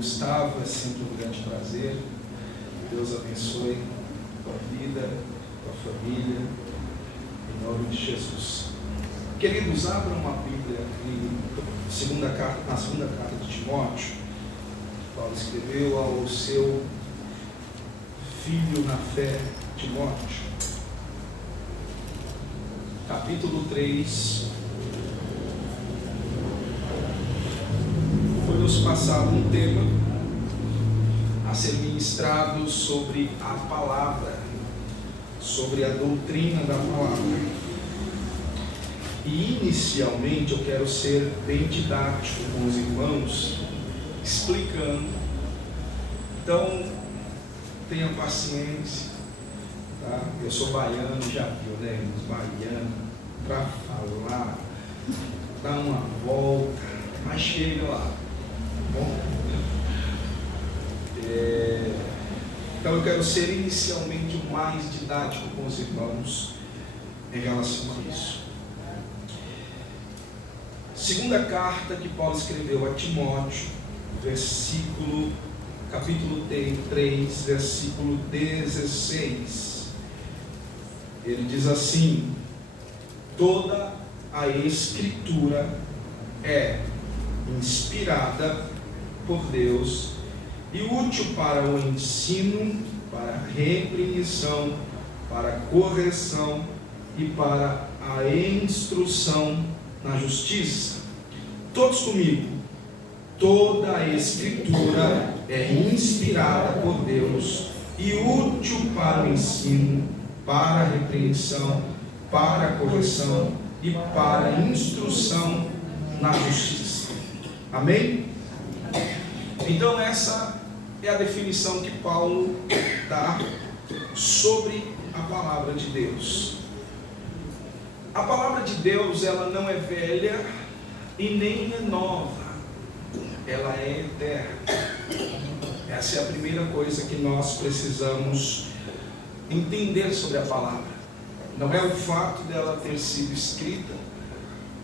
Gustavo, é sempre um grande prazer. Deus abençoe a tua vida, a tua família, em nome de Jesus. Queridos, abram uma Bíblia na segunda carta de Timóteo. Paulo escreveu ao seu filho na fé, Timóteo. Capítulo 3. Foi-nos passado um tema a ser ministrado sobre a palavra, sobre a doutrina da palavra. E inicialmente eu quero ser bem didático com os irmãos, explicando. Então, tenha paciência, tá? Eu sou baiano, já viu, né? Os baianos, para falar, dar uma volta, mas chega lá, tá bom? Então eu quero ser inicialmente o mais didático com os irmãos em relação a isso. Segunda carta que Paulo escreveu a Timóteo, capítulo 3, versículo 16. Ele diz assim: toda a Escritura é inspirada por Deus e útil para o ensino, para a repreensão, para a correção e para a instrução na justiça. Todos comigo. Toda a Escritura é inspirada por Deus e útil para o ensino, para a repreensão, para a correção e para a instrução na justiça. Amém? Então essa é a definição que Paulo dá sobre a palavra de Deus. A palavra de Deus, ela não é velha e nem é nova, ela é eterna. Essa é a primeira coisa que nós precisamos entender sobre a palavra. Não é o fato dela ter sido escrita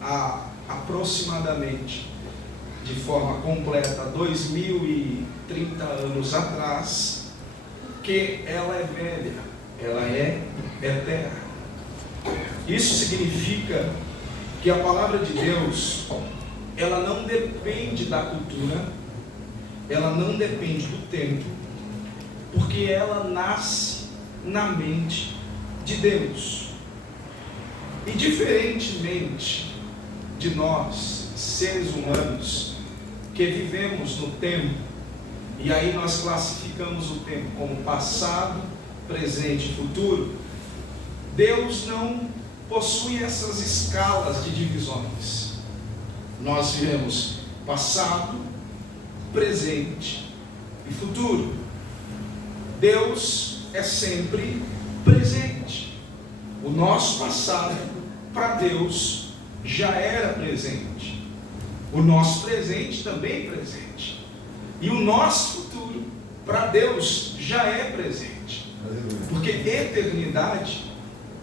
há aproximadamente, de forma completa, 2030 anos atrás, que ela é velha, ela é eterna. Isso significa que a palavra de Deus, ela não depende da cultura, ela não depende do tempo, porque ela nasce na mente de Deus. E diferentemente de nós, seres humanos, que vivemos no tempo, e aí nós classificamos o tempo como passado, presente e futuro, Deus não possui essas escalas de divisões. Nós vivemos passado, presente e futuro. Deus é sempre presente. O nosso passado, para Deus, já era presente. O nosso presente também é presente. E o nosso futuro, para Deus, já é presente. Porque eternidade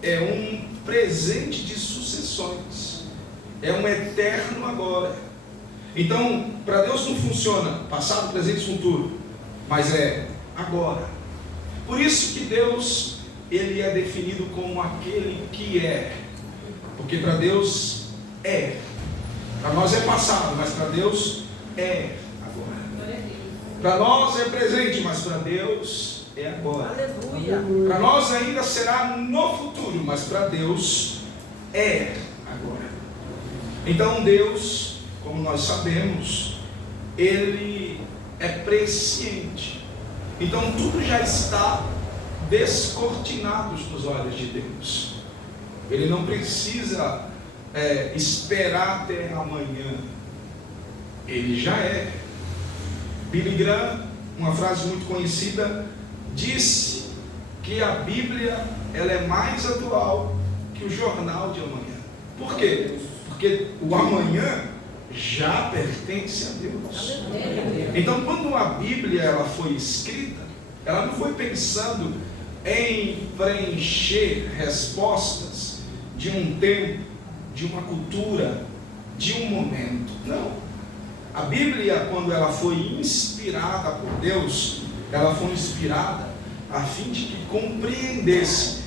é um presente de sucessões. É um eterno agora. Então, para Deus não funciona passado, presente e futuro, mas é agora. Por isso que Deus, ele é definido como aquele que é. Porque para Deus é. Para nós é passado, mas para Deus é agora. Para nós é presente, mas para Deus é agora. Aleluia. Para nós ainda será no futuro, mas para Deus é agora. Então Deus, como nós sabemos, ele é presciente. Então tudo já está descortinado nos olhos de Deus. Ele não precisa esperar até amanhã. Ele já é. Billy Graham, uma frase muito conhecida, disse que a Bíblia, ela é mais atual que o jornal de amanhã. Por quê? Porque o amanhã já pertence a Deus. Então, quando a Bíblia ela foi escrita, ela não foi pensando em preencher respostas de um tempo, de uma cultura, de um momento. Não. A Bíblia, quando ela foi inspirada por Deus, ela foi inspirada a fim de que compreendesse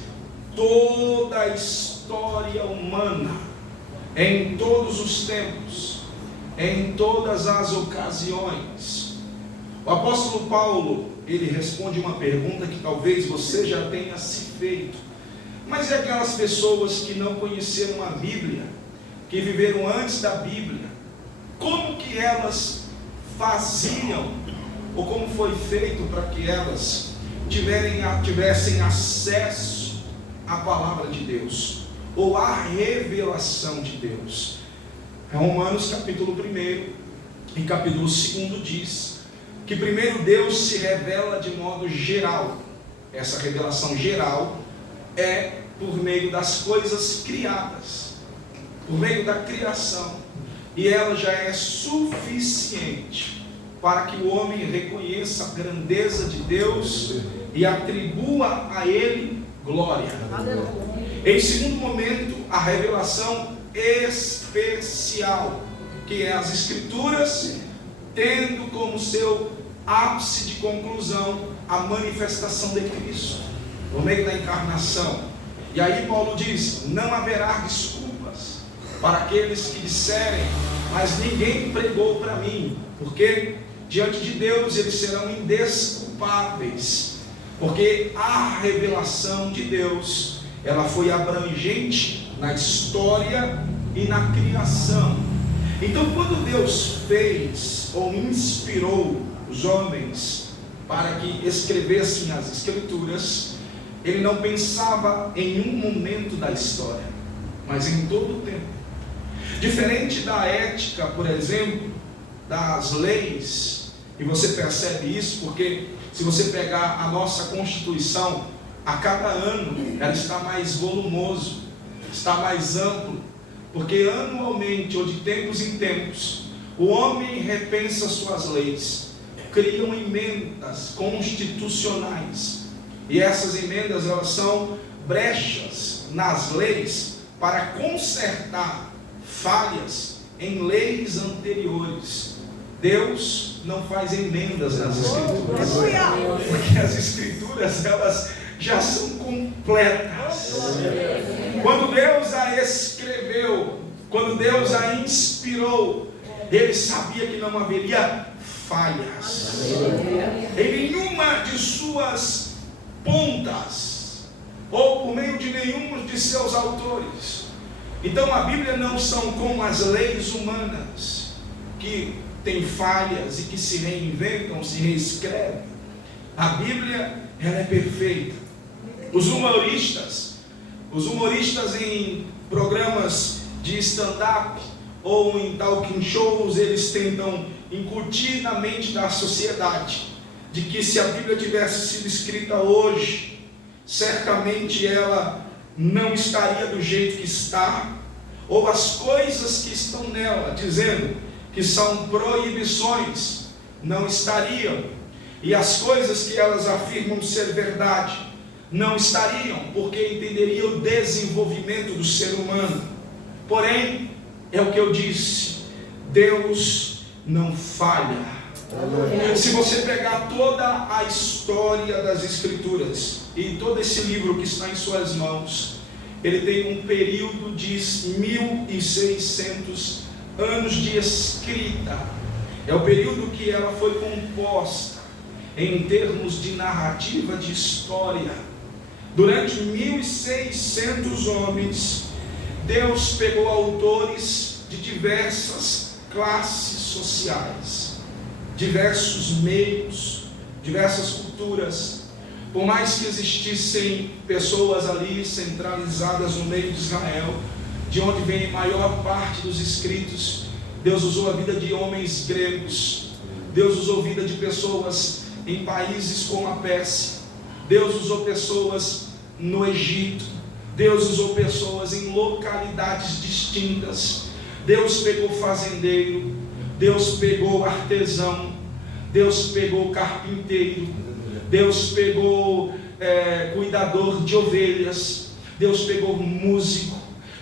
toda a história humana, em todos os tempos, em todas as ocasiões. O apóstolo Paulo, ele responde uma pergunta que talvez você já tenha se feito. Mas é aquelas pessoas que não conheceram a Bíblia, que viveram antes da Bíblia, como que elas faziam, ou como foi feito para que elas tivessem acesso à palavra de Deus, ou à revelação de Deus? Romanos capítulo 1 e capítulo 2 diz que primeiro Deus se revela de modo geral. Essa revelação geral é por meio das coisas criadas, por meio da criação, e ela já é suficiente para que o homem reconheça a grandeza de Deus e atribua a Ele glória. Em segundo momento, a revelação especial, que é as Escrituras, tendo como seu ápice de conclusão a manifestação de Cristo, por meio da encarnação. E aí Paulo diz: não haverá desculpas para aqueles que disserem, mas ninguém pregou para mim, porque diante de Deus eles serão indesculpáveis, porque a revelação de Deus, ela foi abrangente na história e na criação. Então, quando Deus fez ou inspirou os homens para que escrevessem as Escrituras, Ele não pensava em um momento da história, mas em todo o tempo. Diferente da ética, por exemplo, das leis, e você percebe isso porque se você pegar a nossa Constituição, a cada ano ela está mais volumoso, está mais amplo, porque anualmente ou de tempos em tempos o homem repensa suas leis, criam emendas constitucionais, e essas emendas elas são brechas nas leis para consertar falhas em leis anteriores. Deus não faz emendas nas Escrituras, porque as Escrituras elas já são completas. Quando Deus a escreveu, quando Deus a inspirou, Ele sabia que não haveria falhas em nenhuma de suas pontas, ou por meio de nenhum de seus autores. Então a Bíblia não são como as leis humanas, que tem falhas e que se reinventam, se reescrevem. A Bíblia, ela é perfeita. Os humoristas em programas de stand-up ou em talking shows, eles tentam incutir na mente da sociedade de que se a Bíblia tivesse sido escrita hoje, certamente ela não estaria do jeito que está, ou as coisas que estão nela, dizendo que são proibições, não estariam, e as coisas que elas afirmam ser verdade não estariam, porque entenderiam o desenvolvimento do ser humano. Porém, é o que eu disse, Deus não falha. Se você pegar toda a história das Escrituras e todo esse livro que está em suas mãos, ele tem um período de 1600 anos de escrita. É o período que ela foi composta em termos de narrativa, de história. Durante 1600 homens, Deus pegou autores de diversas classes sociais, diversos meios, diversas culturas. Por mais que existissem pessoas ali centralizadas no meio de Israel, de onde vem a maior parte dos escritos, Deus usou a vida de homens gregos, Deus usou a vida de pessoas em países como a Pérsia, Deus usou pessoas no Egito, Deus usou pessoas em localidades distintas. Deus pegou fazendeiro, Deus pegou artesão, Deus pegou carpinteiro, Deus pegou cuidador de ovelhas, Deus pegou músico,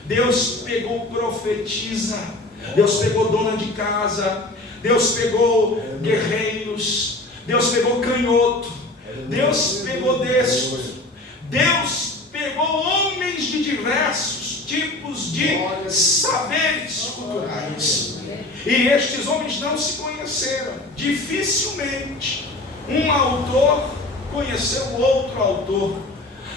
Deus pegou profetisa, Deus pegou dona de casa, Deus pegou guerreiros, Deus pegou canhoto, Deus pegou destro, Deus pegou homens de diversos tipos de saberes culturais. E estes homens não se conheceram. Dificilmente um autor conheceu o outro autor.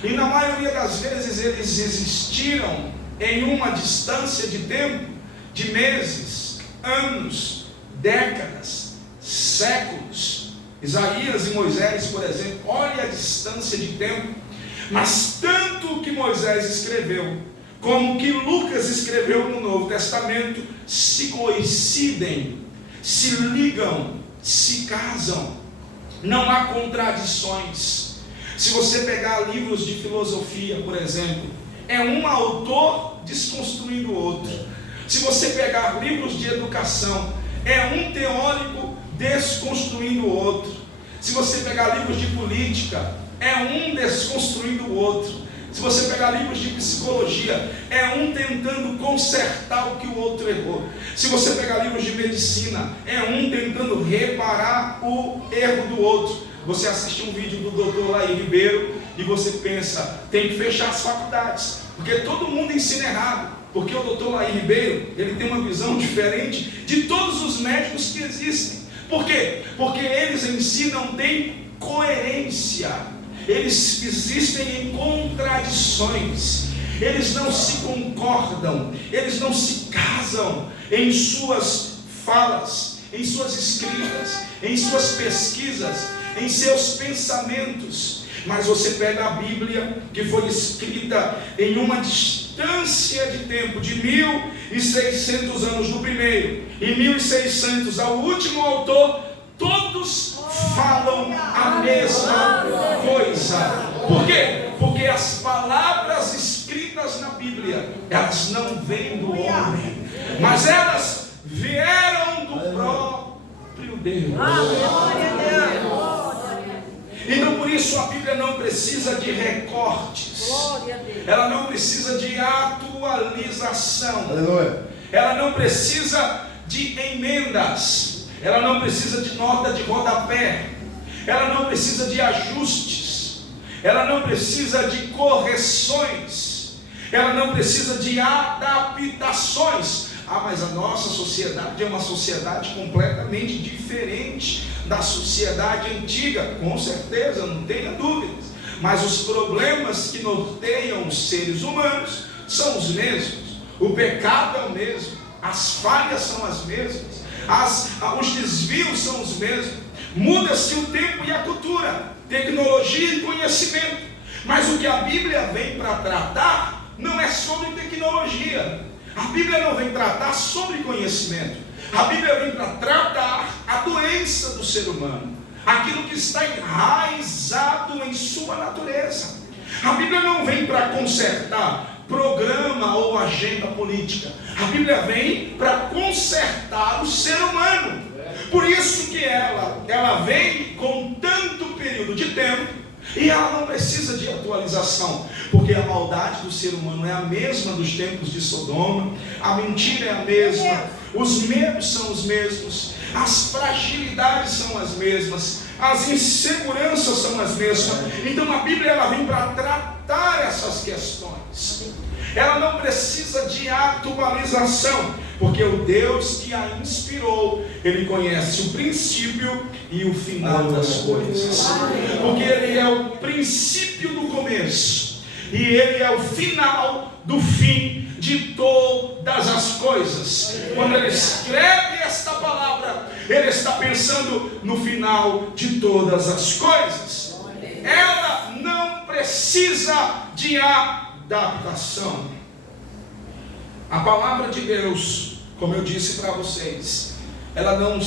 E na maioria das vezes eles existiram em uma distância de tempo, de meses, anos, décadas, séculos. Isaías e Moisés, por exemplo, olha a distância de tempo. Mas tanto o que Moisés escreveu, como o que Lucas escreveu no Novo Testamento, se coincidem, se ligam, se casam. Não há contradições. Se você pegar livros de filosofia, por exemplo, é um autor desconstruindo o outro. Se você pegar livros de educação, é um teórico desconstruindo o outro. Se você pegar livros de política, é um desconstruindo o outro. Se você pegar livros de psicologia, é um tentando consertar o que o outro errou. Se você pegar livros de medicina, é um tentando reparar o erro do outro. Você assiste um vídeo do Dr. Laí Ribeiro e você pensa, tem que fechar as faculdades, porque todo mundo ensina errado. Porque o Dr. Laí Ribeiro, ele tem uma visão diferente de todos os médicos que existem. Por quê? Porque eles em si não têm coerência. Eles existem em contradições, eles não se concordam, eles não se casam em suas falas, em suas escritas, em suas pesquisas, em seus pensamentos. Mas você pega a Bíblia, que foi escrita em uma distância de tempo de 1600 anos do primeiro e 1600 ao último autor, todos falam a mesma coisa. Por quê? Porque as palavras escritas na Bíblia, elas não vêm do homem, mas elas vieram do próprio Deus. Então por isso a Bíblia não precisa de recortes, ela não precisa de atualização, ela não precisa de emendas, ela não precisa de nota de rodapé, ela não precisa de ajustes, ela não precisa de correções, ela não precisa de adaptações. Mas a nossa sociedade é uma sociedade completamente diferente da sociedade antiga, com certeza, não tenha dúvidas. Mas os problemas que norteiam os seres humanos são os mesmos. O pecado é o mesmo, as falhas são as mesmas, os desvios são os mesmos. Muda-se o tempo e a cultura, tecnologia e conhecimento. Mas o que a Bíblia vem para tratar não é sobre tecnologia. A Bíblia não vem tratar sobre conhecimento. A Bíblia vem para tratar a doença do ser humano, aquilo que está enraizado em sua natureza. A Bíblia não vem para consertar programa ou agenda política. A Bíblia vem para consertar o ser humano. Por isso que ela vem com tanto período de tempo. E ela não precisa de atualização, porque a maldade do ser humano é a mesma dos tempos de Sodoma, a mentira é a mesma, os medos são os mesmos, as fragilidades são as mesmas, as inseguranças são as mesmas. Então a Bíblia ela vem para tratar essas questões. Ela não precisa de atualização, porque o Deus que a inspirou, Ele conhece o princípio e o final das coisas, porque Ele é o princípio do começo, e Ele é o final do fim de todas as coisas. Quando Ele escreve esta palavra, Ele está pensando no final de todas as coisas. Ela não precisa de adaptação. A palavra de Deus, como eu disse para vocês, ela não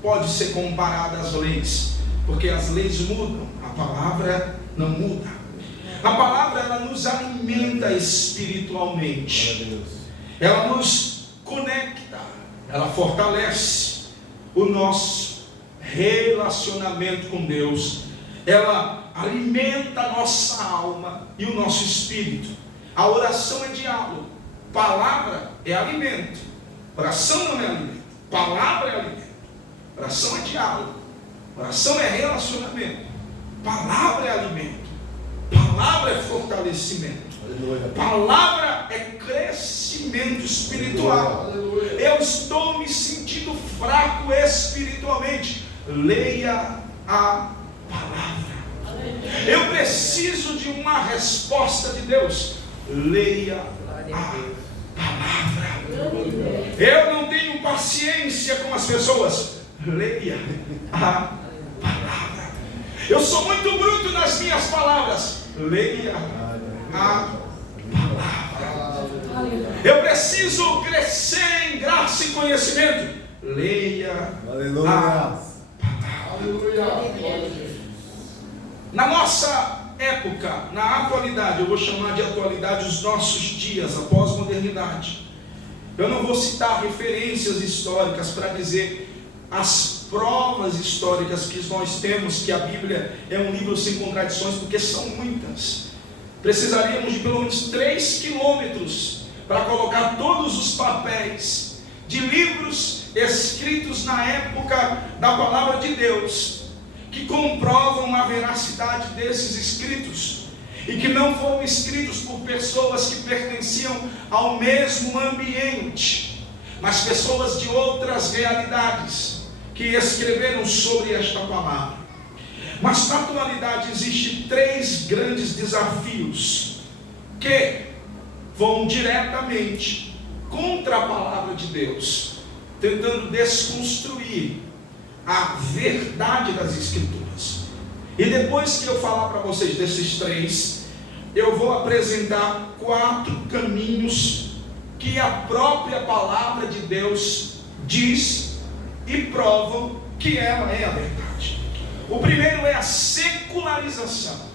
pode ser comparada às leis, porque as leis mudam, a palavra não muda. A palavra ela nos alimenta espiritualmente, ela nos conecta, ela fortalece o nosso relacionamento com Deus, ela alimenta a nossa alma e o nosso espírito. A oração é diálogo. Palavra é alimento, oração não é alimento, palavra é alimento. oração é diálogo, oração é relacionamento, palavra é alimento, palavra é fortalecimento, palavra é crescimento espiritual. Eu estou me sentindo fraco espiritualmente, leia a palavra. Eu preciso de uma resposta de Deus, leia a palavra. Eu não tenho paciência com as pessoas, leia a palavra. Eu sou muito bruto nas minhas palavras, leia a palavra. Eu preciso crescer em graça e conhecimento, leia a palavra. Na nossa época, na atualidade, eu vou chamar de atualidade os nossos dias, a pós-modernidade. Eu não vou citar referências históricas para dizer as provas históricas que nós temos, que a Bíblia é um livro sem contradições, porque são muitas. Precisaríamos de pelo menos 3 quilômetros para colocar todos os papéis de livros escritos na época da palavra de Deus, que comprovam a veracidade desses escritos, e que não foram escritos por pessoas que pertenciam ao mesmo ambiente, mas pessoas de outras realidades, que escreveram sobre esta palavra. Mas na atualidade existem 3 grandes desafios, que vão diretamente contra a palavra de Deus, tentando desconstruir a verdade das Escrituras. E depois que eu falar para vocês desses 3, eu vou apresentar 4 caminhos que a própria palavra de Deus diz e provam que ela é a verdade. O primeiro é a secularização.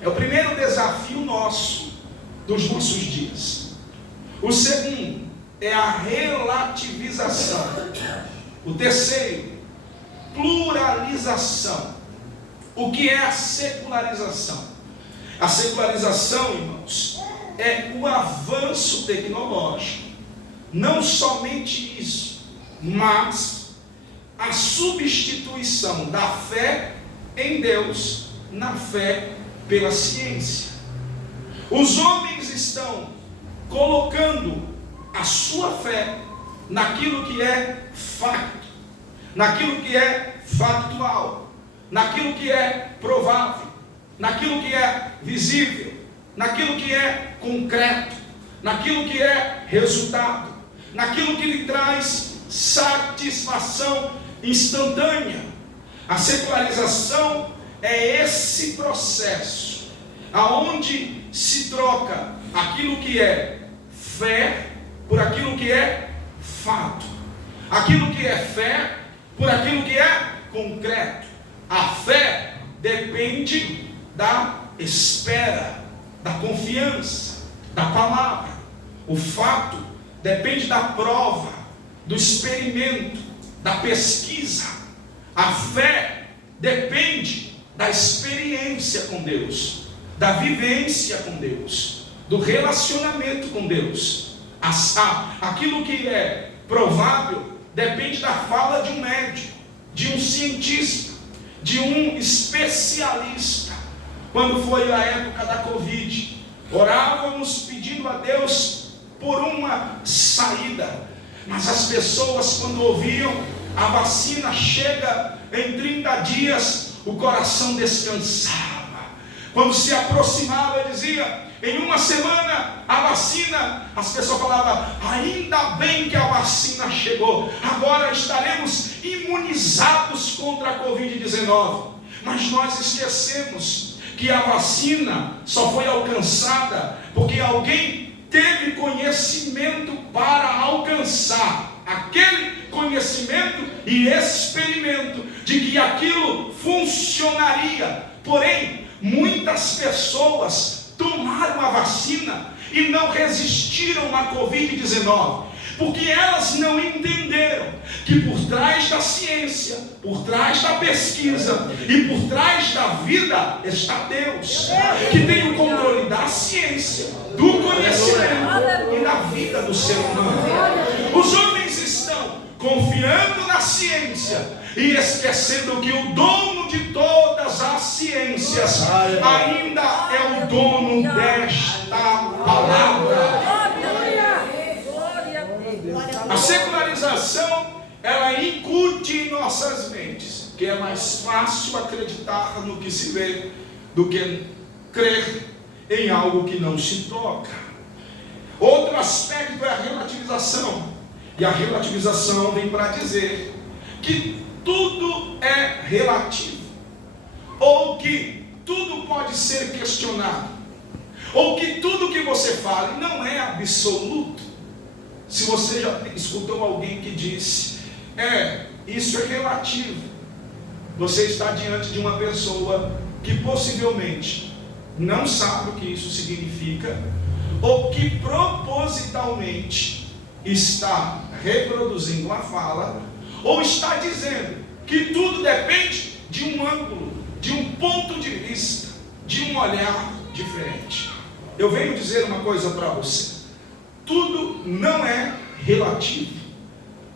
É o primeiro desafio nosso dos nossos dias. O segundo é a relativização. O terceiro, pluralização. O que é a secularização? A secularização, irmãos, é o avanço tecnológico. Não somente isso, mas a substituição da fé em Deus na fé pela ciência. Os homens estão colocando a sua fé naquilo que é facto, naquilo que é factual, naquilo que é provável, naquilo que é visível, naquilo que é concreto, naquilo que é resultado, naquilo que lhe traz satisfação instantânea. A secularização é esse processo aonde se troca aquilo que é fé por aquilo que é fato, aquilo que é fé por aquilo que é concreto. A fé depende da espera, da confiança, da palavra. O fato depende da prova, do experimento, da pesquisa. A fé depende da experiência com Deus, da vivência com Deus, do relacionamento com Deus. Aquilo que é provável depende da fala de um médico, de um cientista, de um especialista. Quando foi a época da Covid, orávamos pedindo a Deus por uma saída, mas as pessoas, quando ouviam a vacina chega em 30 dias, o coração descansava. Quando se aproximava, dizia, em uma semana a vacina, as pessoas falavam, ainda bem que a vacina chegou, agora estaremos imunizados contra a Covid-19. Mas nós esquecemos que a vacina só foi alcançada porque alguém teve conhecimento para alcançar aquele conhecimento e experimento de que aquilo funcionaria. Porém, muitas pessoas tomaram a vacina e não resistiram à Covid-19, porque elas não entenderam que por trás da ciência, por trás da pesquisa e por trás da vida está Deus, que tem o controle da ciência, do conhecimento e da vida do ser humano. Os homens estão confiando na ciência e esquecendo que o dono de todas as ciências ainda é o dono desta palavra. A secularização, ela incute em nossas mentes que é mais fácil acreditar no que se vê do que crer em algo que não se toca. Outro aspecto é a relativização. E a relativização vem para dizer que tudo é relativo, ou que tudo pode ser questionado, ou que tudo que você fale não é absoluto. Se você já escutou alguém que disse, isso é relativo, você está diante de uma pessoa que possivelmente não sabe o que isso significa, ou que propositalmente está reproduzindo a fala, ou está dizendo que tudo depende de um ângulo, de um ponto de vista, de um olhar diferente. Eu venho dizer uma coisa para você: tudo não é relativo,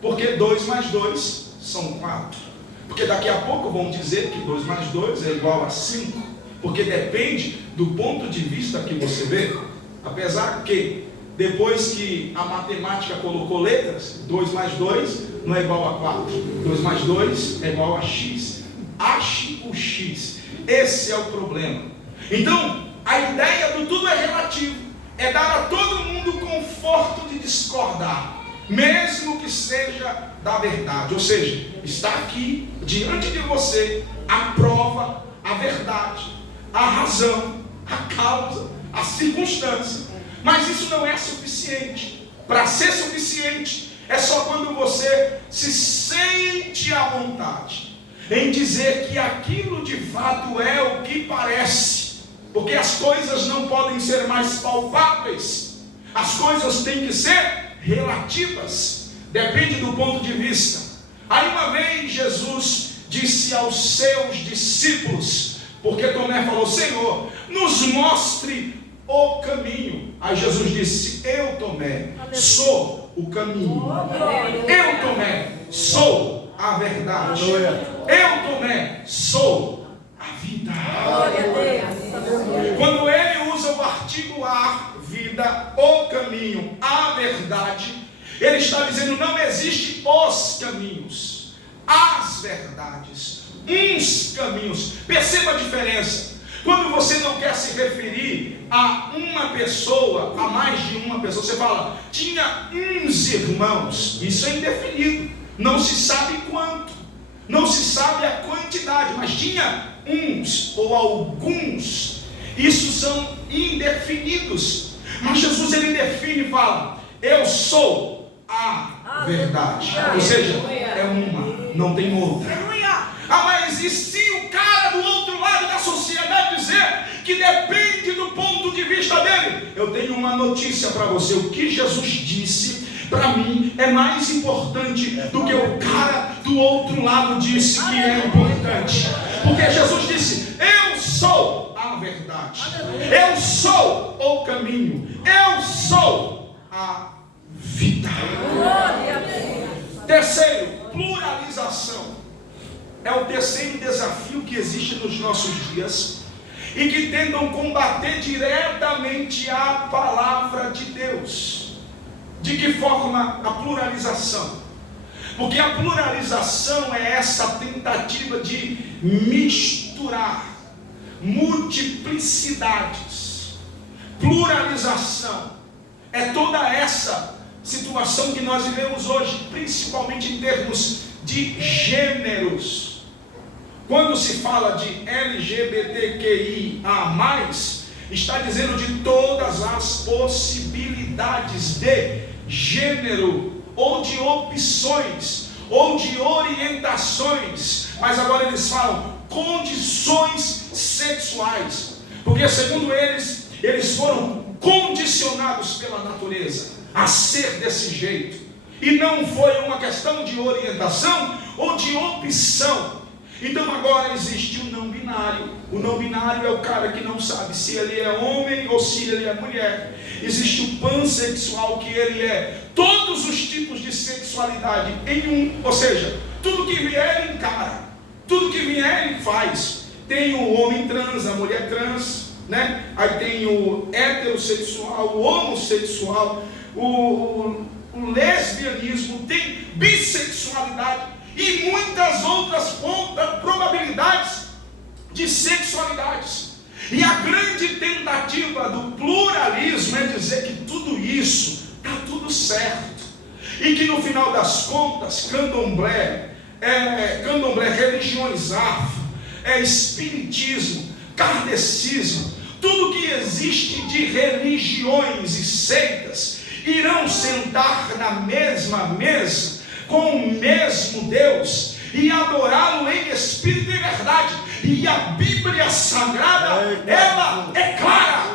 porque 2 mais 2 são 4, porque daqui a pouco vão dizer que 2 mais 2 é igual a 5, porque depende do ponto de vista que você vê. Apesar que depois que a matemática colocou letras, 2 mais 2 não é igual a 4, 2 mais 2 é igual a x. Ache o x. Esse é o problema. Então, a ideia do tudo é relativo é dar a todo mundo o conforto de discordar, mesmo que seja da verdade. Ou seja, está aqui diante de você a prova, a verdade, a razão, a causa, a circunstância. Mas isso não é suficiente. Para ser suficiente, é só quando você se sente à vontade em dizer que aquilo de fato é o que parece. Porque as coisas não podem ser mais palpáveis. As coisas têm que ser relativas. Depende do ponto de vista. Aí uma vez Jesus disse aos seus discípulos, porque Tomé falou: Senhor, nos mostre o caminho. Aí Jesus disse: eu, Tomé, sou o caminho. Eu, Tomé, sou a verdade. Eu, Tomé, sou a vida. Quando ele usa o artigo a, vida, o caminho, a verdade, ele está dizendo: não existe os caminhos, as verdades, uns caminhos. Perceba a diferença. Quando você não quer se referir a uma pessoa, a mais de uma pessoa, você fala: tinha uns irmãos. Isso é indefinido, não se sabe quanto, não se sabe a quantidade, mas tinha uns ou alguns. Isso são indefinidos. Mas Jesus, ele define e fala: eu sou a verdade. Ou seja, é uma, não tem outra. Mas e se o cara do outro lado da sociedade dizer que depende do ponto de vista dele? Eu tenho uma notícia para você: o que Jesus disse para mim é mais importante do que o cara do outro lado disse que é importante. Porque Jesus disse: eu sou a verdade, eu sou o caminho, eu sou a vida. Terceiro, pluralização. É o terceiro desafio que existe nos nossos dias e que tentam combater diretamente a palavra de Deus. De que forma a pluralização? Porque a pluralização é essa tentativa de misturar multiplicidades. Pluralização é toda essa situação que nós vivemos hoje, principalmente em termos de gêneros. Quando se fala de LGBTQIA+, está dizendo de todas as possibilidades de gênero, ou de opções, ou de orientações. Mas agora eles falam condições sexuais, porque segundo eles foram condicionados pela natureza a ser desse jeito. E não foi uma questão de orientação ou de opção. Então agora existe o não binário. O não binário é o cara que não sabe se ele é homem ou se ele é mulher. Existe o pansexual, que ele é todos os tipos de sexualidade em um, ou seja, tudo que vier ele encara, tudo que vier ele faz. Tem o homem trans, a mulher trans, né? Aí tem o heterossexual, o homossexual, o lesbianismo, tem bissexualidade e muitas outras probabilidades de sexualidades. E a grande tentativa do pluralismo é dizer que tudo isso está tudo certo, e que no final das contas, candomblé, religiões afro, espiritismo, kardecismo, tudo que existe de religiões e seitas irão sentar na mesma mesa com o mesmo Deus e adorá-lo em espírito e verdade. E a Bíblia Sagrada, ela é clara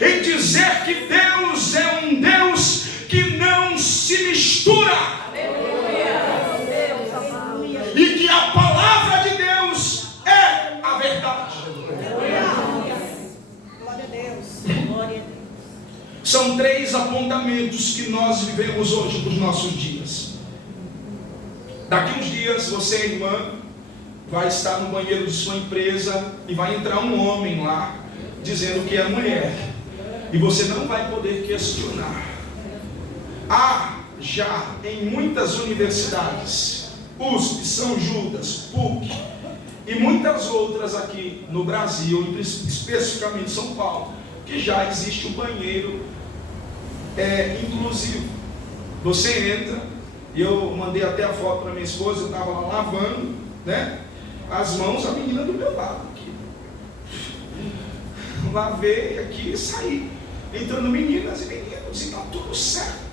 em dizer que Deus é um Deus que não se mistura, e que a palavra de Deus é a verdade. Glória a Deus. Glória a Deus. São 3 apontamentos que nós vivemos hoje nos nossos dias. Daqui uns dias, você, irmã, vai estar no banheiro de sua empresa e vai entrar um homem lá dizendo que é mulher, e você não vai poder questionar. Há já em muitas universidades, USP, São Judas, PUC e muitas outras aqui no Brasil, especificamente São Paulo, que já existe um banheiro inclusivo. Você entra, e eu mandei até a foto para minha esposa, eu estava lá lavando, né, as mãos, a menina do meu lado aqui. Lavei aqui e saí, entrando meninas e meninos, e está tudo certo.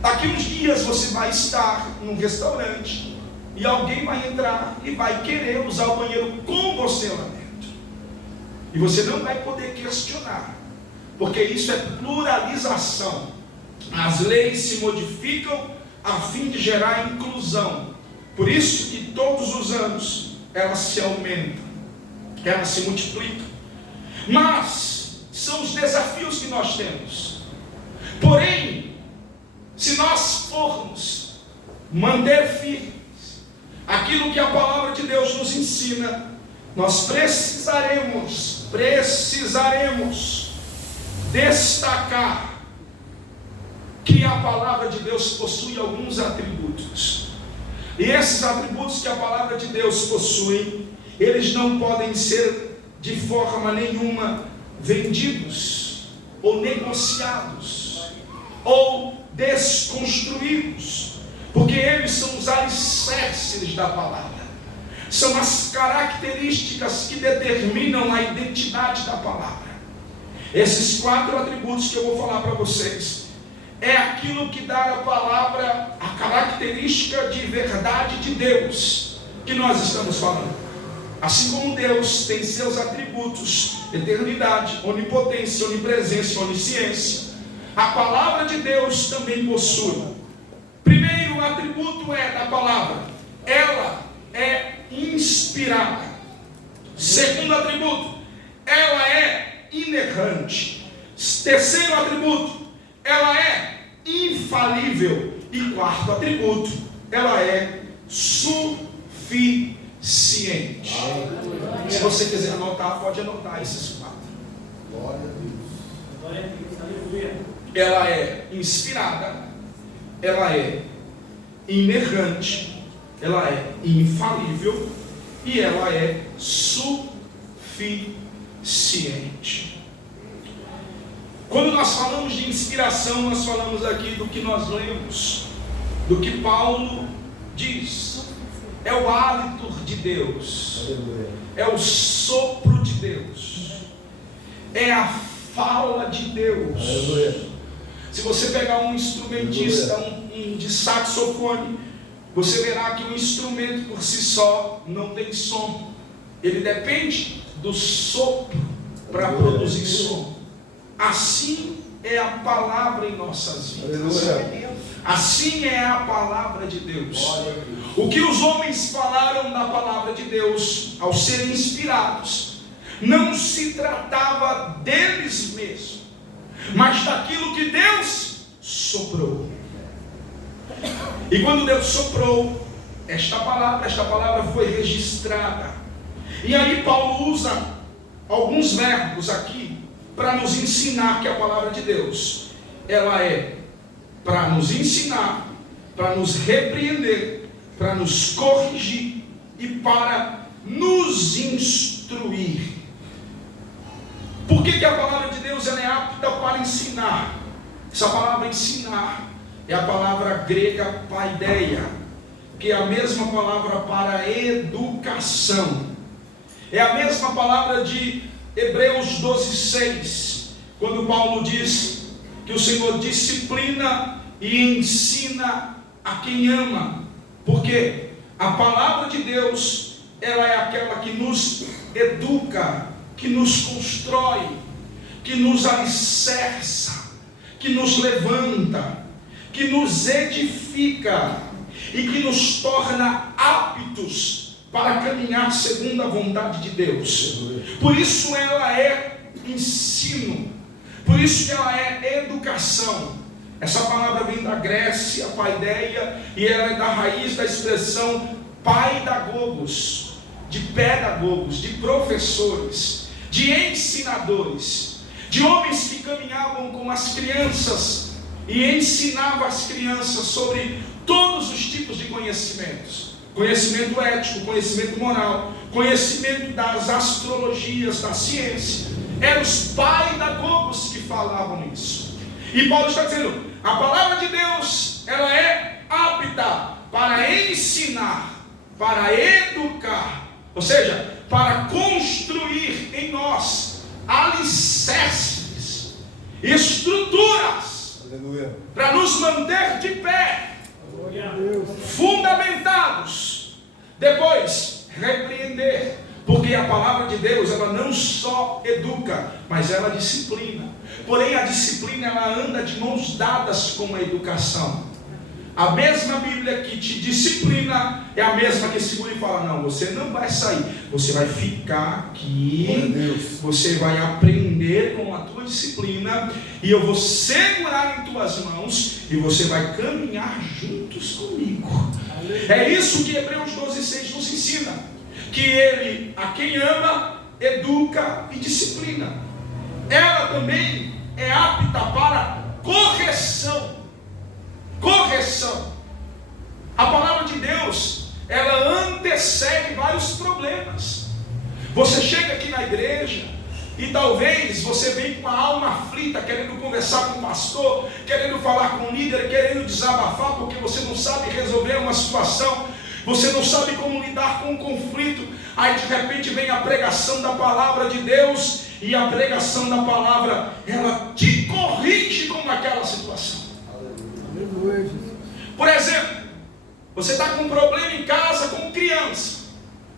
Daqui uns dias você vai estar num restaurante e alguém vai entrar e vai querer usar o banheiro com você lá dentro, e você não vai poder questionar, porque isso é pluralização. As leis se modificam a fim de gerar inclusão. Por isso que todos os anos elas se aumentam, elas se multiplicam. Mas são os desafios que nós temos. Porém, se nós formos manter firmes aquilo que a palavra de Deus nos ensina, nós precisaremos destacar que a palavra de Deus possui alguns atributos. E esses atributos que a palavra de Deus possui, eles não podem ser de forma nenhuma vendidos ou negociados ou desconstruídos, porque eles são os alicerces da palavra, são as características que determinam a identidade da palavra. Esses 4 atributos que eu vou falar para vocês é aquilo que dá à palavra a característica de verdade de Deus que nós estamos falando. Assim como Deus tem seus atributos, eternidade, onipotência, onipresença, onisciência, a palavra de Deus também possui. Primeiro atributo da palavra, ela é inspirada. Segundo atributo, ela é inerrante. Terceiro atributo, ela é infalível. E quarto atributo, ela é suficiente. Se você quiser anotar, pode anotar esses 4. Glória a Deus. Glória a Deus. Aleluia. Ela é inspirada, ela é inerrante, ela é infalível e ela é suficiente. Quando nós falamos de inspiração, nós falamos aqui do que nós lemos, do que Paulo diz. É o hálito de Deus, Aleluia. é o sopro de Deus, é a fala de Deus. Aleluia. Se você pegar um instrumentista, um de saxofone, você verá que o instrumento por si só não tem som. Ele depende do sopro para produzir som. Assim é a palavra em nossas vidas. Aleluia. Assim é a palavra de Deus. O que os homens falaram da palavra de Deus ao serem inspirados não se tratava deles mesmos, mas daquilo que Deus soprou. E quando Deus soprou esta palavra foi registrada. E aí Paulo usa alguns verbos aqui para nos ensinar que a palavra de Deus, ela é para nos ensinar, para nos repreender, para nos corrigir e para nos instruir. Por que a palavra de Deus ela é apta para ensinar? Essa palavra ensinar é a palavra grega paideia, que é a mesma palavra para educação. É a mesma palavra de Hebreus 12:6, quando Paulo diz que o Senhor disciplina e ensina a quem ama. Porque a palavra de Deus, ela é aquela que nos educa, que nos constrói, que nos alicerça, que nos levanta, que nos edifica e que nos torna aptos para caminhar segundo a vontade de Deus. Por isso ela é ensino, por isso que ela é educação. Essa palavra vem da Grécia, paideia, e ela é da raiz da expressão paidagogos, de pedagogos, de professores, de ensinadores, de homens que caminhavam com as crianças e ensinavam as crianças sobre todos os tipos de conhecimentos. Conhecimento ético, conhecimento moral, conhecimento das astrologias, da ciência. Eram os paidagogos que falavam isso. E Paulo está dizendo, a palavra de Deus, ela é apta para ensinar, para educar, ou seja, para construir em nós alicerces, estruturas, aleluia, para nos manter de pé, fundamentados. Depois, repreender, porque a palavra de Deus, ela não só educa, mas ela disciplina. Porém, a disciplina, ela anda de mãos dadas com a educação. A mesma Bíblia que te disciplina é a mesma que segura e fala, não, você não vai sair, você vai ficar aqui, você vai aprender com a tua disciplina, e eu vou segurar em tuas mãos, e você vai caminhar juntos comigo. É isso que Hebreus 12:6 nos ensina, que ele, a quem ama, educa e disciplina. Ela também é apta para correção. Correção. A palavra de Deus, ela antecede vários problemas. Você chega aqui na igreja e talvez você venha com a alma aflita, querendo conversar com o pastor, querendo falar com o líder, querendo desabafar, porque você não sabe resolver uma situação, você não sabe como lidar com um conflito. Aí de repente vem a pregação da palavra de Deus, e a pregação da palavra, ela te corrige com aquela situação. Por exemplo, você está com um problema em casa com criança.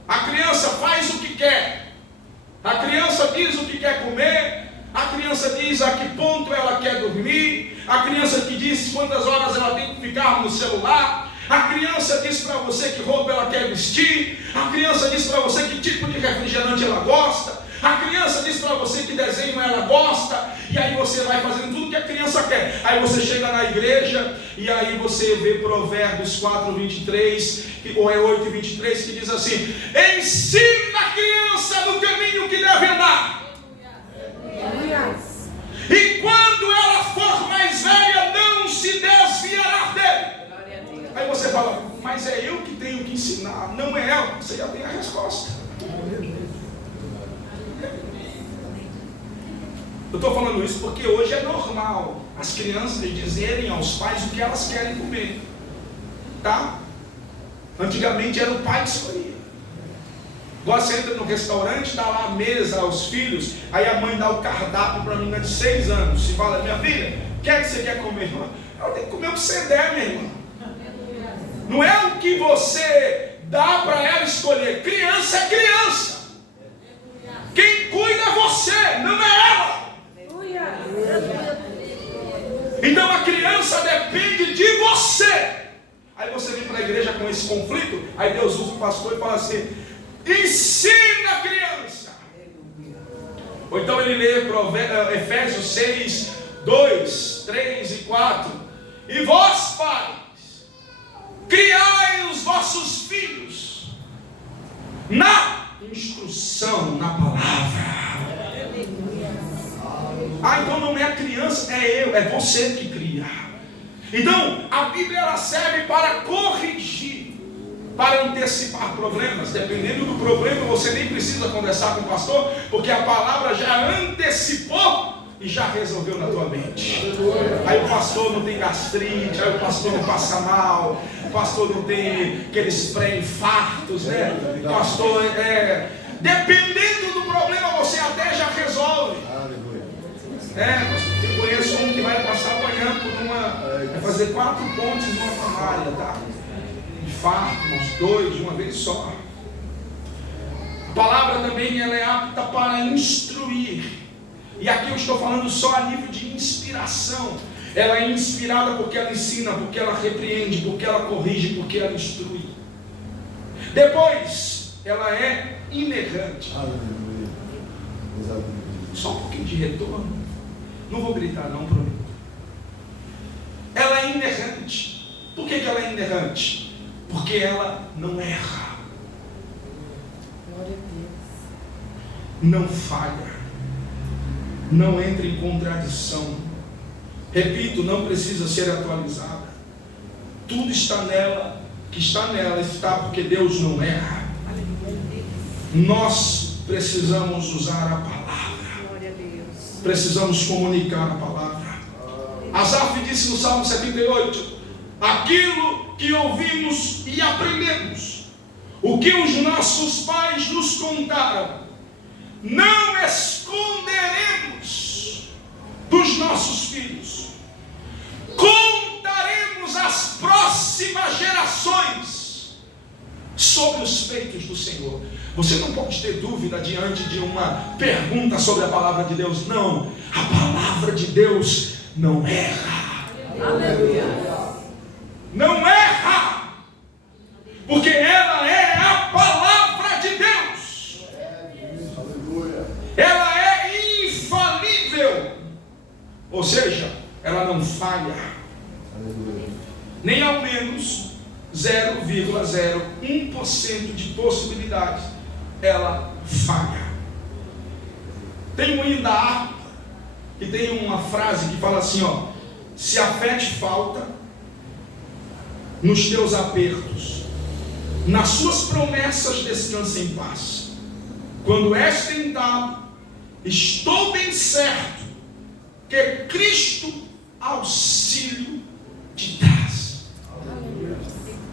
A criança faz o que quer, a criança diz o que quer comer, a criança diz a que ponto ela quer dormir, a criança que diz quantas horas ela tem que ficar no celular, a criança diz para você que roupa ela quer vestir, a criança diz para você que tipo de refrigerante ela gosta, a criança diz para você que desenho ela gosta, e aí você vai fazendo tudo que a criança quer. Aí você chega na igreja, e aí você vê Provérbios 4:23, ou é 8:23, que diz assim, ensina a criança no caminho que deve andar, e quando ela for mais velha, não se desviará dele. Aí você fala, mas é eu que tenho que ensinar, não é ela. Você já tem a resposta. Eu estou falando isso porque hoje é normal as crianças dizerem aos pais o que elas querem comer, tá? Antigamente era o pai que escolhia. Agora você entra no restaurante, está lá a mesa aos filhos, aí a mãe dá o cardápio para a menina de 6 anos e fala, minha filha, o que é que você quer comer, irmã? Ela tem que comer o que você der, minha irmã. Não é o que você dá para ela escolher. Criança é criança. Quem cuida é você, não é ela. Então a criança depende de você. Aí você vem para a igreja com esse conflito, aí Deus usa o pastor e fala assim: ensina a criança. Ou então ele lê Efésios 6, 2, 3 e 4. E vós, pais, criai os vossos filhos na instrução, na palavra. Então não é a criança, é você que cria. Então a Bíblia ela serve para corrigir, para antecipar problemas. Dependendo do problema, você nem precisa conversar com o pastor, porque a palavra já antecipou e já resolveu na tua mente. Aí o pastor não tem gastrite, aí o pastor não passa mal, o pastor não tem aqueles pré-infartos, né? O pastor dependendo do problema, você até já resolve. Eu conheço um que vai passar amanhã vai fazer 4 pontes numa família, tá? Infarto, uns 2 de uma vez só. A palavra também ela é apta para instruir. E aqui eu estou falando só a nível de inspiração. Ela é inspirada porque ela ensina, porque ela repreende, porque ela corrige, porque ela instrui. Depois, ela é inerrante. Só um pouquinho de retorno. Não vou gritar não, prometo. Ela é inerrante. Por que ela é inerrante? Porque ela não erra. Glória a Deus. Não falha. Não entra em contradição. Repito, não precisa ser atualizada. Tudo está nela, que está nela está porque Deus não erra. Nós precisamos usar a palavra. Glória a Deus. Precisamos comunicar a palavra. Asaf disse no Salmo 78: aquilo que ouvimos e aprendemos, o que os nossos pais nos contaram, não esconderemos dos nossos filhos, contaremos às próximas gerações sobre os feitos do Senhor. Você não pode ter dúvida diante de uma pergunta sobre a palavra de Deus. Não, a palavra de Deus não erra. Aleluia. Não erra, porque ela é a palavra de Deus. Ela é infalível, ou seja, ela não falha, nem ao menos 0,01% de possibilidade ela falha. Tem um hino da harpa que tem uma frase que fala assim, se a fé te falta nos teus apertos, nas suas promessas descansa em paz. Quando és tentado, estou bem certo que Cristo auxílio te traz.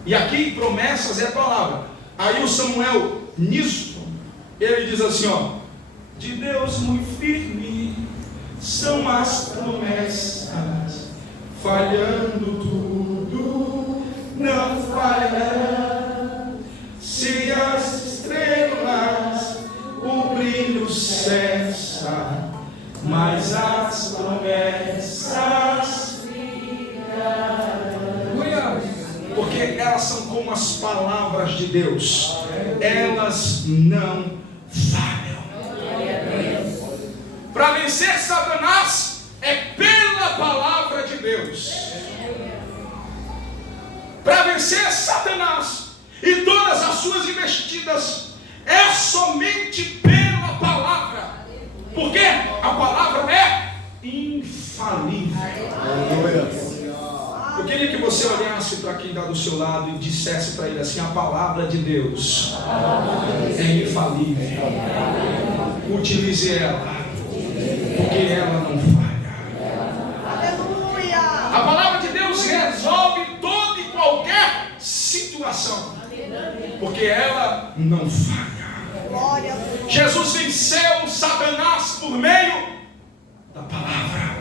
E aqui promessas é a palavra. Aí o Samuel Nisto, ele diz assim, de Deus muito firme são as promessas, falhando tudo não falhará. Se as estrelas o brilho cessa, mas as promessas ficarão. Porque elas são como as palavras de Deus, elas não falham. Para vencer Satanás é pela palavra de Deus. Para vencer Satanás e todas as suas investidas é somente pela palavra, porque a palavra é infalível. Eu queria que você olhasse para quem está do seu lado e dissesse para ele assim: a palavra de Deus é infalível. Utilize ela, porque ela não falha. Aleluia. A palavra de Deus resolve toda e qualquer situação, porque ela não falha. Glória a Deus. Jesus venceu Satanás por meio da palavra.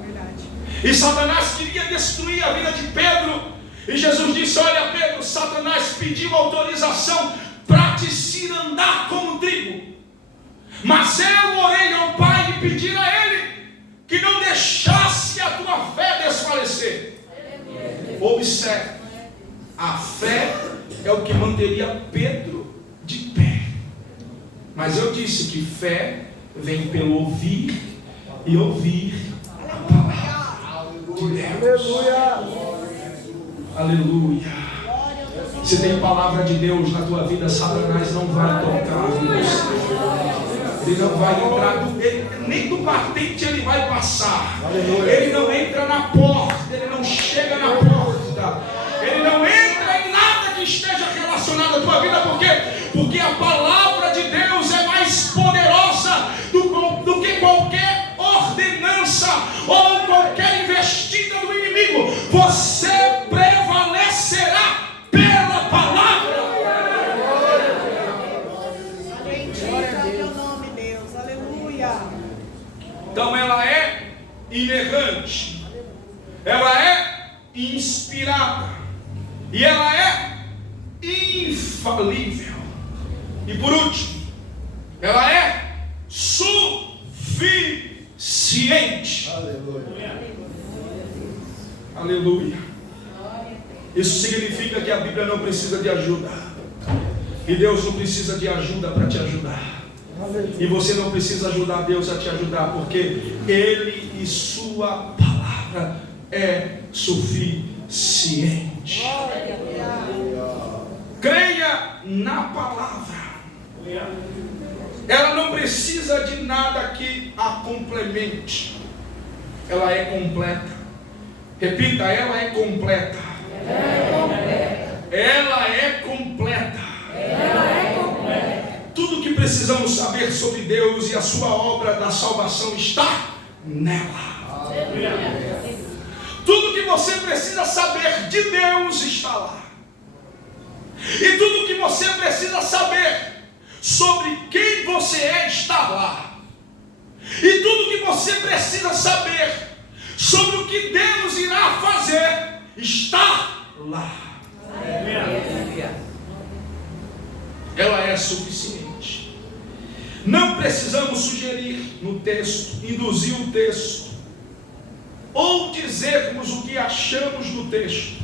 Verdade. E Satanás queria destruir a vida de Pedro. E Jesus disse: olha, Pedro, Satanás pediu autorização para te cirandar como trigo, mas eu orei ao Pai e pedi a Ele que não deixasse a tua fé desfalecer. Observe, A fé é o que manteria Pedro de pé. Mas eu disse que fé vem pelo ouvir e ouvir a palavra de Deus. Aleluia. Se tem palavra de Deus na tua vida, Satanás não vai tocar em você. Ele não vai entrar, nem do batente ele vai passar. Ele não entra na porta, ele não chega na porta. Ele não entra em nada que esteja relacionado à tua vida. Por quê? Porque a palavra de Deus é mais poderosa do que qualquer ordenança ou qualquer investida do inimigo. Você prevalecerá pela palavra. Bendito é o teu nome, Deus. Aleluia. Então ela é inerrante, ela é inspirada e ela é infalível. E por último, ela é suficiente. Aleluia. Isso significa que a Bíblia não precisa de ajuda. E Deus não precisa de ajuda para te ajudar. E você não precisa ajudar Deus a te ajudar, porque Ele e sua palavra é suficiente. Creia na palavra. Ela não precisa de nada que a complemente. Ela é completa. Repita, ela é completa. Ela é completa. Tudo que precisamos saber sobre Deus e a sua obra da salvação está nela. Tudo que você precisa saber de Deus está lá. E tudo que você precisa saber sobre quem você é está lá. E tudo que você precisa saber sobre o que Deus irá fazer está lá. Ela é suficiente. Não precisamos sugerir no texto, induzir o texto, ou dizermos o que achamos do texto.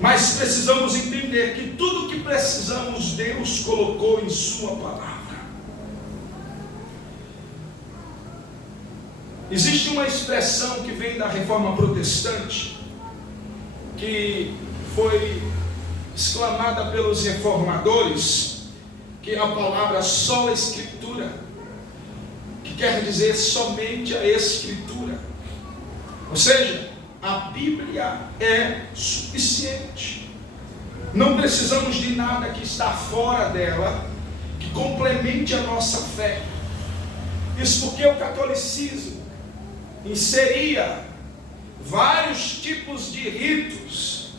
Mas precisamos entender que tudo o que precisamos, Deus colocou em sua palavra. Existe uma expressão que vem da Reforma Protestante, que foi exclamada pelos reformadores, que é a palavra só a Escritura, que quer dizer somente a Escritura. Ou seja, a Bíblia é suficiente. Não precisamos de nada que está fora dela, que complemente a nossa fé. Isso porque o catolicismo inseria vários tipos de ritos,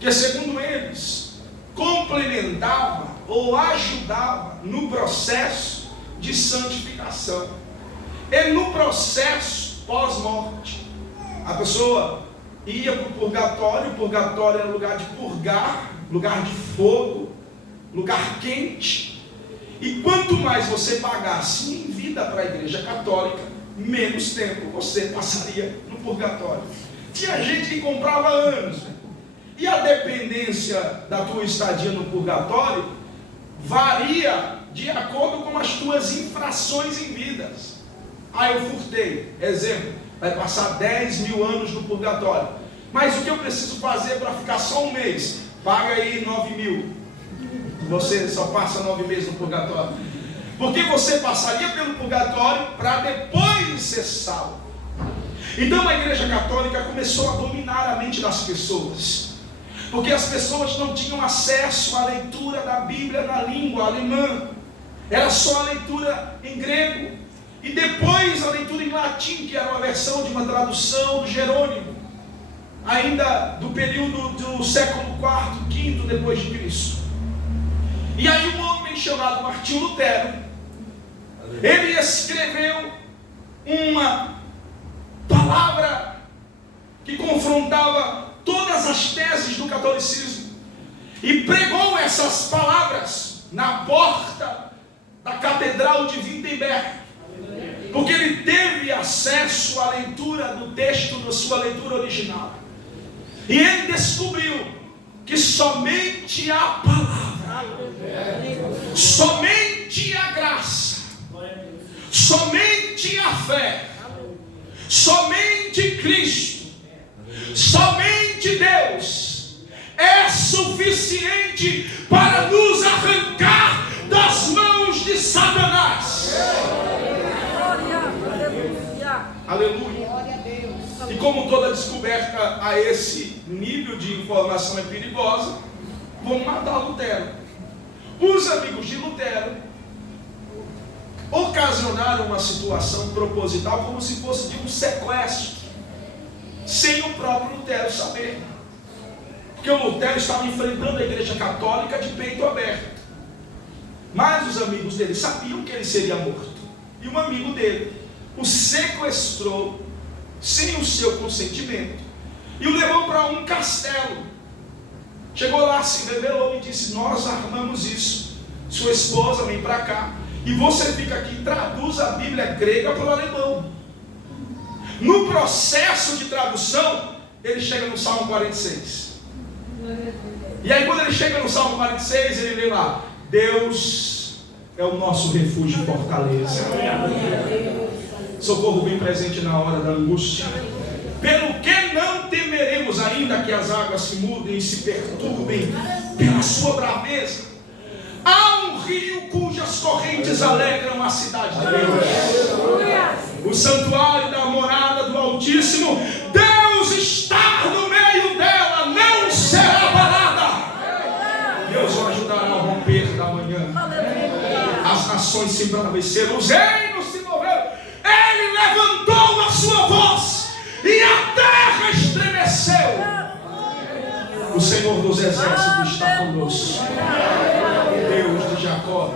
que segundo eles, complementava ou ajudava no processo de santificação. E no processo pós-morte, a pessoa ia para o purgatório era lugar de purgar, lugar de fogo, lugar quente. E quanto mais você pagasse em vida para a igreja católica, menos tempo você passaria no purgatório. Tinha gente que comprava anos, e a dependência da tua estadia no purgatório varia de acordo com as tuas infrações em vidas. Eu furtei, exemplo, vai passar 10 mil anos no purgatório. Mas o que eu preciso fazer para ficar só um mês? Paga aí 9 mil. Você só passa 9 meses no purgatório. Porque você passaria pelo purgatório para depois ser salvo. Então a igreja católica começou a dominar a mente das pessoas. Porque as pessoas não tinham acesso à leitura da Bíblia na língua alemã. Era só a leitura em grego. E depois a leitura em latim, que era uma versão de uma tradução do Jerônimo, ainda do período do século IV, V depois de Cristo. E aí um homem chamado Martinho Lutero, ele escreveu uma palavra que confrontava todas as teses do catolicismo, e pregou essas palavras na porta da Catedral de Wittenberg, porque ele teve acesso à leitura do texto da sua leitura original. E ele descobriu que somente a palavra, somente a graça, somente a fé, somente Cristo, somente Deus é suficiente para nos arrancar das mãos de Satanás. Aleluia. E como toda descoberta a esse nível de informação é perigosa, vamos matar Lutero. Os amigos de Lutero ocasionaram uma situação proposital como se fosse de um sequestro, sem o próprio Lutero saber. Porque o Lutero estava enfrentando a igreja católica de peito aberto. Mas os amigos dele sabiam que ele seria morto. E um amigo dele o sequestrou sem o seu consentimento e o levou para um castelo. Chegou lá, se rebelou e disse: nós armamos isso, sua esposa vem para cá e você fica aqui e traduz a Bíblia grega para o alemão. No processo de tradução, ele chega no Salmo 46. E aí quando ele chega no Salmo 46, ele lê lá: Deus é o nosso refúgio e fortaleza, socorro bem presente na hora da angústia. Pelo que não temeremos, ainda que as águas se mudem e se perturbem pela sua braveza? Há um rio cujas correntes alegram a cidade de Deus, o santuário da morada do Altíssimo. Deus está no meio dela, não será abalada. Deus o ajudará ao romper da manhã. As nações se embraveceram, os reinos se moveram. Ele levantou a sua voz e a terra estremeceu. O Senhor dos exércitos está conosco, Deus de Jacó.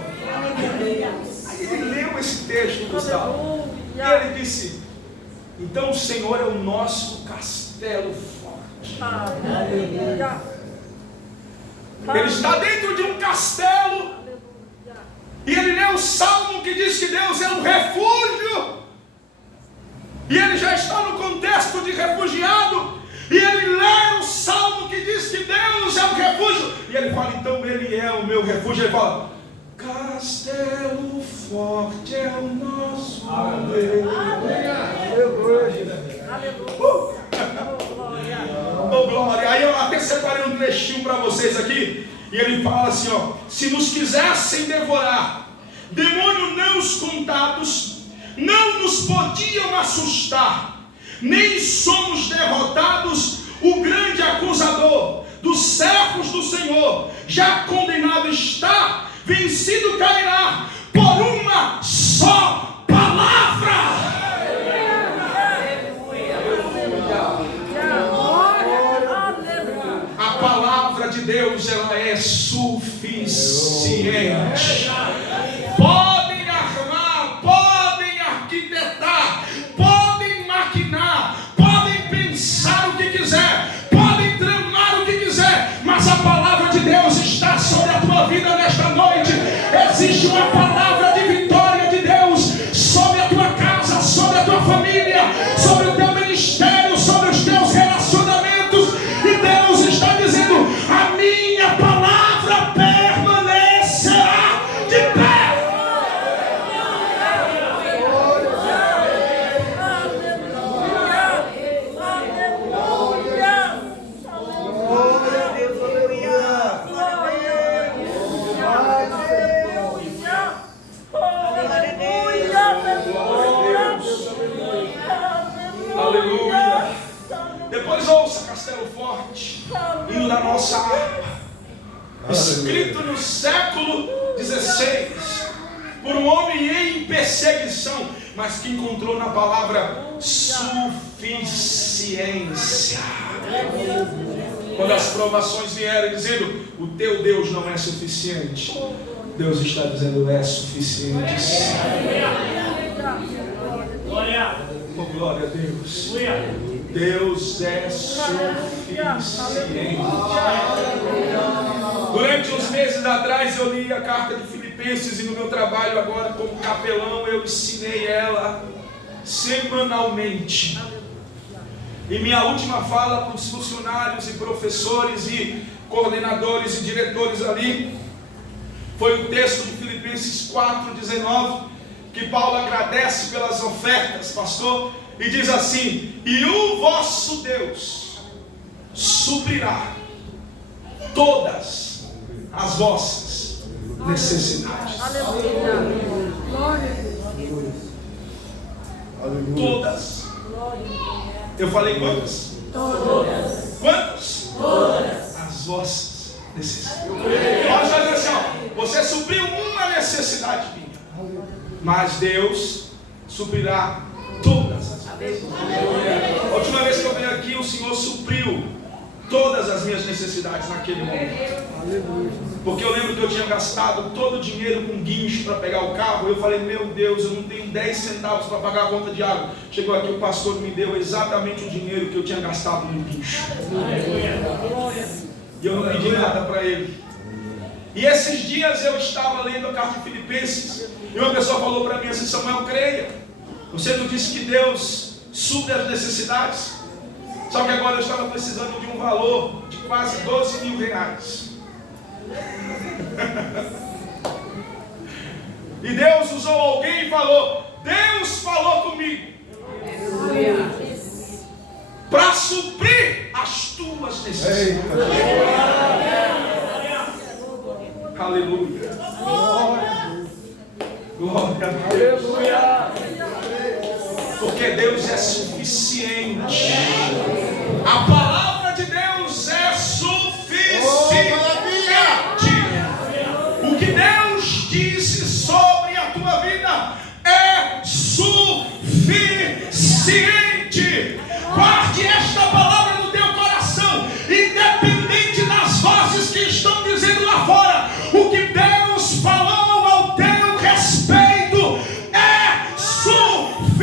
Aí ele leu esse texto, Gustavo, e ele disse: então o Senhor é o nosso castelo forte. Ele está dentro de um castelo. E ele lê o Salmo que diz que Deus é um refúgio. E ele já está no contexto de refugiado. E ele lê o Salmo que diz que Deus é um refúgio. E ele fala: então ele é o meu refúgio. Ele fala: castelo forte é o nosso Deus. Oh, glória. Aí eu até separei um trechinho para vocês aqui. E ele fala assim, ó: se nos quisessem devorar, demônios não os contados não nos podiam assustar, nem somos derrotados. O grande acusador dos servos do Senhor já condenado está, vencido cairá por uma só palavra. A palavra de Deus, ela é suficiente. Podem armar, podem arquitetar, podem maquinar, podem pensar o que quiser, podem tramar o que quiser, mas a palavra de Deus está sobre a tua vida nesta noite. Existe uma palavra de vitória de Deus sobre a tua casa, sobre a tua família, sobre o teu ministério, sobre os teus relacionamentos. E Deus está dizendo: a minha palavra permanecerá de pé. Aleluia. Depois ouça Castelo Forte, hino da nossa harpa, escrito no século XVI, por um homem em perseguição, mas que encontrou na palavra suficiência. Quando as provações vierem dizendo: o teu Deus não é suficiente, Deus está dizendo: é suficiente sim. Oh, glória a Deus. Deus é suficiente. Durante uns meses atrás eu li a carta de Filipenses, e no meu trabalho agora como capelão eu ensinei ela semanalmente. E minha última fala para os funcionários e professores, e coordenadores e diretores ali, foi o texto de Filipenses 4:19, que Paulo agradece pelas ofertas, pastor, e diz assim: e o vosso Deus suprirá todas as vossas necessidades. Aleluia. Todas. Eu falei quantas? Todas. Quantas? Todas. As vossas necessidades. Pode fazer assim, ó. Você supriu uma necessidade minha, mas Deus suprirá todas as necessidades. A última vez que eu vim aqui, o Senhor supriu todas as minhas necessidades naquele momento. Porque eu lembro que eu tinha gastado todo o dinheiro com guincho para pegar o carro. Eu falei, meu Deus, eu não tenho 10 centavos para pagar a conta de água. Chegou aqui, o pastor me deu exatamente o dinheiro que eu tinha gastado no guincho. E eu não pedi nada para ele. E esses dias eu estava lendo a carta de Filipenses, e uma pessoa falou para mim assim: Samuel, creia, você não disse que Deus supre as necessidades? Só que agora eu estava precisando de um valor de quase 12 mil reais. E Deus usou alguém e falou: Deus falou comigo para suprir as tuas necessidades. Aleluia. Glória a Deus. Porque Deus é suficiente. A palavra de Deus é suficiente. O que Deus disse sobre a tua vida é suficiente. Guarde esta palavra no teu coração, independente das vozes que estão dizendo lá fora. O que Deus falou ao teu respeito é suficiente.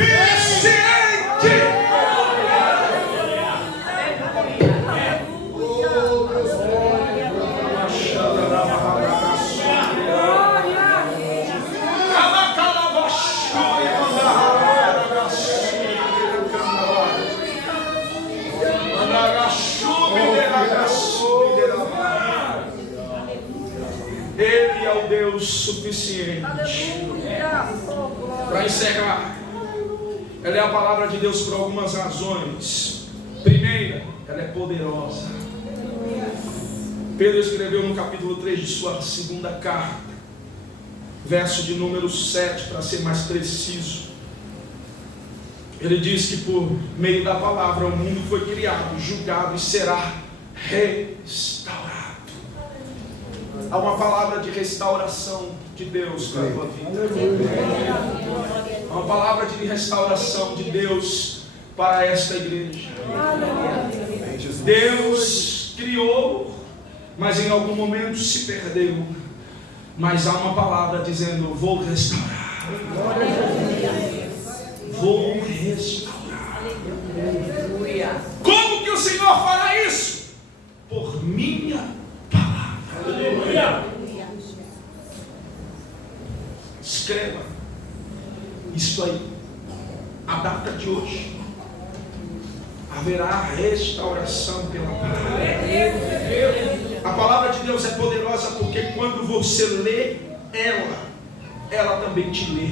Ele é o Deus suficiente. Para encerrar, ela é a palavra de Deus por algumas razões. Primeira, ela é poderosa. Pedro escreveu no capítulo 3 de sua segunda carta, verso de número 7, para ser mais preciso. Ele diz que por meio da palavra o mundo foi criado, julgado e será restaurado. Há uma palavra de restauração de Deus para a tua vida. Há uma palavra de restauração de Deus para esta igreja. Deus criou, mas em algum momento se perdeu. Mas há uma palavra dizendo: vou restaurar. Vou restaurar. Como que o Senhor fará isso? Por minha palavra. Escreva isso aí. A data de hoje haverá restauração pela palavra. A palavra de Deus é poderosa porque quando você lê ela também te lê.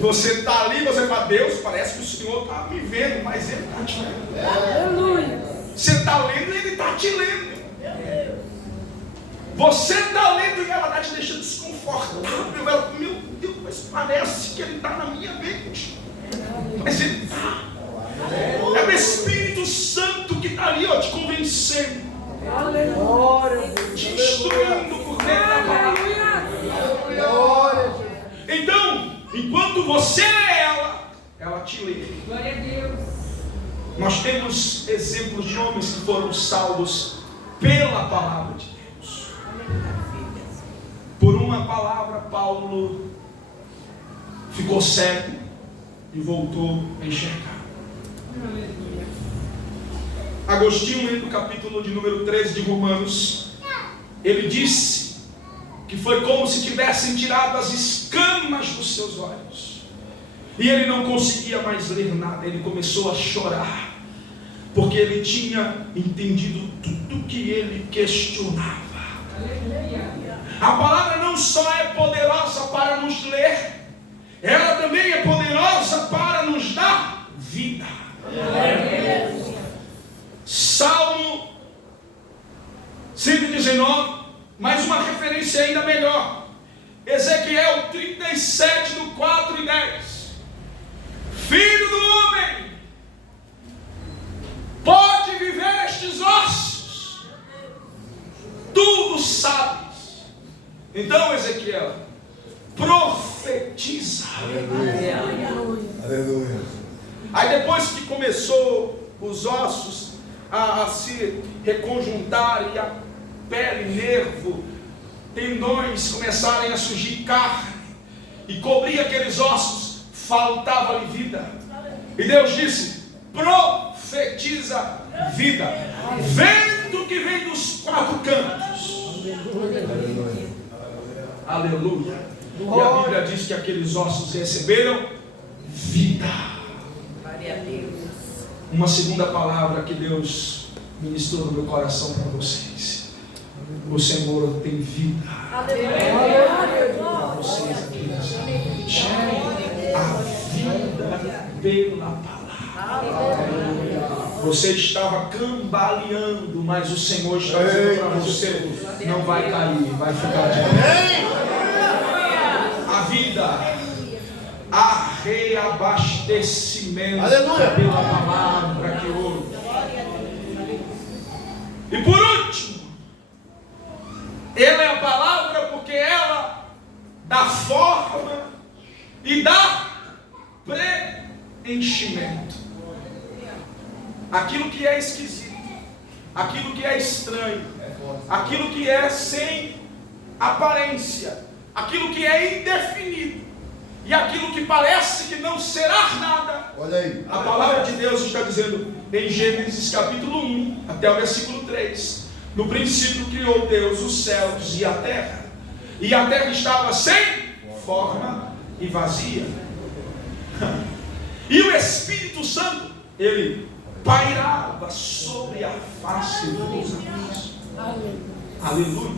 Você está ali, você fala: Deus, parece que o Senhor está me vendo, mas Ele está te vendo. Você está lendo e Ele está te lendo. Você está lendo e ela está te deixando desconfortável. Ela, meu Deus, mas parece que Ele está na minha mente. Mas Ele está. É o Espírito Santo que está ali, ó, te convencendo, te instruindo por meio da palavra. Então, enquanto você lê ela te lê. Glória a Deus. Nós temos exemplos de homens que foram salvos pela palavra de Deus. Por uma palavra, Paulo ficou cego e voltou a enxergar. Agostinho, no capítulo de número 13 de Romanos, ele disse que foi como se tivessem tirado as escamas dos seus olhos, e ele não conseguia mais ler nada. Ele começou a chorar, porque ele tinha entendido tudo que ele questionava. A palavra não só é poderosa para nos ler, ela também é poderosa para nos dar vida. Salmo 119, mais uma referência ainda melhor. Ezequiel 37, do 4 e 10. Filho do homem, pode viver estes ossos? Tu o sabes. Então, Ezequiel, profetiza. Aleluia. Aleluia. Aí depois que começou os ossos a se reconjuntar e a pele, nervo, tendões começarem a surgir, carne, e cobrir aqueles ossos, faltava-lhe vida. E Deus disse: profetiza vida. Vento que vem dos quatro cantos. Aleluia. E a Bíblia diz que aqueles ossos receberam vida. Uma segunda palavra que Deus ministrou no meu coração para vocês: o Senhor tem vida para vocês aqui nessa noite. A vida pela palavra. Você estava cambaleando, mas o Senhor está dizendo para você: não vai cair, vai ficar de pé. A vida, a reabastecimento pela palavra que ouve. E por último, ela é a palavra porque ela dá forma e dá preenchimento. Aquilo que é esquisito, aquilo que é estranho, aquilo que é sem aparência, aquilo que é indefinido e aquilo que parece que não será nada. Olha aí. A palavra de Deus está dizendo em Gênesis capítulo 1 até o versículo 3: no princípio criou Deus os céus e a terra estava sem forma e vazia, e o Espírito Santo, ele pairava sobre a face dos abismos. Aleluia.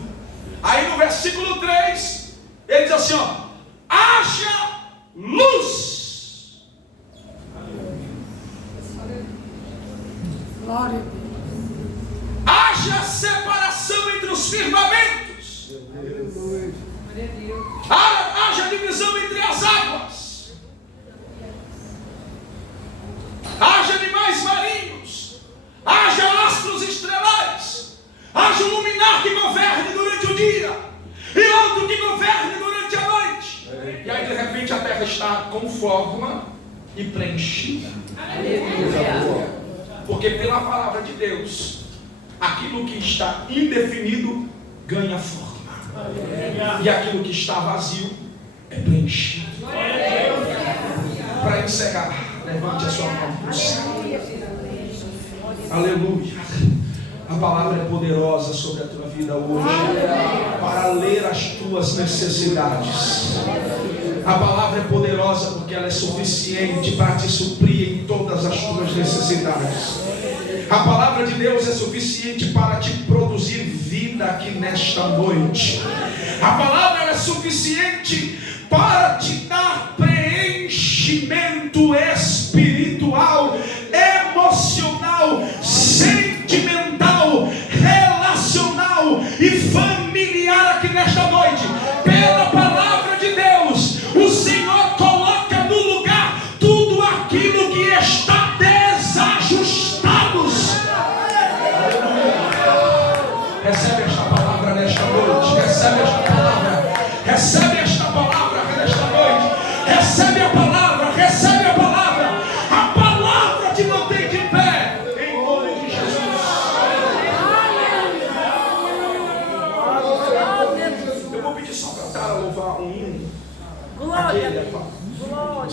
Aí no versículo 3 ele diz assim: ó, haja luz. Glória. Haja separação entre os firmamentos. Haja divisão entre as águas. Haja animais marinhos. Haja astros estrelares. Haja um luminar que governe durante o dia e outro que governe durante a noite. E aí de repente a terra está com forma e preenchida. Porque pela palavra de Deus, aquilo que está indefinido ganha forma. E aquilo que está vazio é preenchido. Para encerrar, levante a sua mão para o céu. Aleluia. A palavra é poderosa sobre a tua vida hoje, para ler as tuas necessidades. A palavra é poderosa porque ela é suficiente para te suprir em todas as tuas necessidades. A palavra de Deus é suficiente para te produzir vida aqui nesta noite. A palavra é suficiente para te dar preenchimento espiritual, emocional, sentimental, relacional e familiar aqui nesta noite. Pela palavra de Deus, o Senhor coloca no lugar tudo aquilo que está desajustado. Recebe esta palavra nesta noite. Recebe esta palavra. Recebe esta palavra nesta noite. Recebe a palavra. Recebe a palavra. A palavra te mantém de pé. Em nome de Jesus. Eu vou pedir só para louvar um hino. Glória. Aquele, Glória.